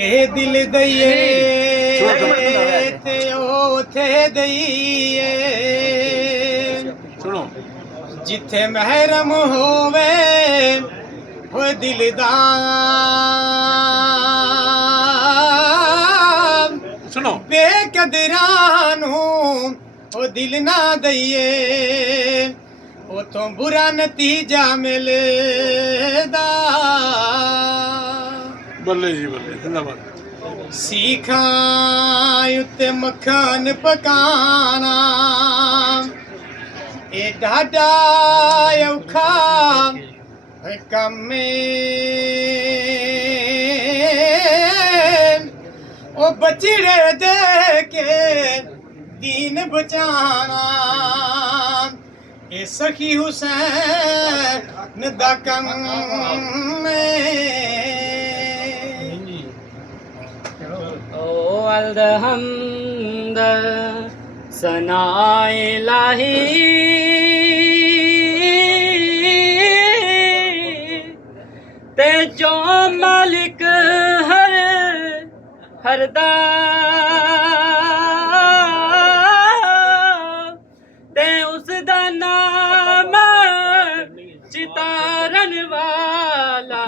ਇਹ ਦਿਲ ਦਈਏ ਤੇ ਉਥੇ ਦਈਏ ਸੁਣੋ ਜਿੱਥੇ ਮਹਿਰਮ ਹੋਵੇ ਹੋਏ ਦਿਲ ਦਾ ਸੁਣੋ ਬੇਕਦਰਾਂ ਨੂੰ ਉਹ ਦਿਲ ਨਾ ਦਈਏ ਉਥੋਂ ਬੁਰਾ ਨਤੀਜਾ ਮਿਲਦਾ। ਬੱਲੇ ਜੀ ਬੱਲੇ, ਜ਼ਿੰਦਾਬਾਦ। ਸਿੱਖਾਂ ਉੱਤੇ ਮੱਖਣ ਪਕਾਣਾ ਇਹ ਡਾਢਾ ਔਖਾ ਕੰਮ ਉਹ ਬਚੜੇ ਦੇ ਕੇ ਦੀਨ ਬਚਾਣਾ ਇਹ ਸਖੀ ਹੁਸੈਨ ਦਾ ਕੰਮ ओ अलहम्द सना इलाही ते जो मालिक हरदा ते उसदा नाम चितारन वाला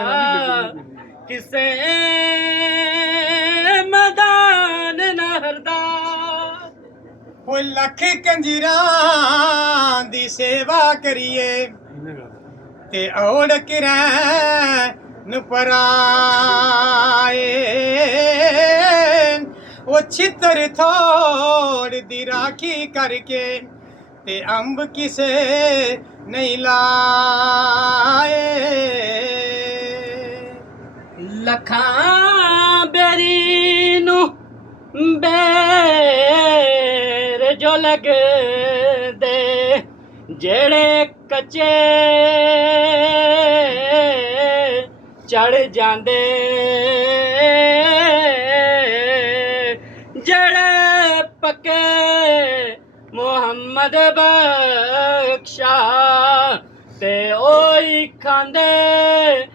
किसे ਉਹ ਲੱਖ ਕੰਜਰਾਂ ਦੀ ਸੇਵਾ ਕਰੀਏ ਤੇ ਔੜ ਕਿਰਨ ਪਰਾਏ ਉਹ ਛਿੱਤਰ ਥੋੜ ਦੀ ਰਾਖੀ ਕਰਕੇ ਤੇ ਅੰਬ ਕਿਸੇ ਨਹੀਂ ਲਾਏ। ਲੱਖਾਂ ਬੇਰੀ ਨੂੰ ਬੇਰ ਜੋ ਲੱਗਦੇ ਜਿਹੜੇ ਕੱਚੇ ਚੜ ਜਾਂਦੇ ਜਿਹੜੇ ਪੱਕੇ ਮੁਹੰਮਦ ਬਖਸ਼ਾ ਤੇ ਉਹੀ ਖਾਂਦੇ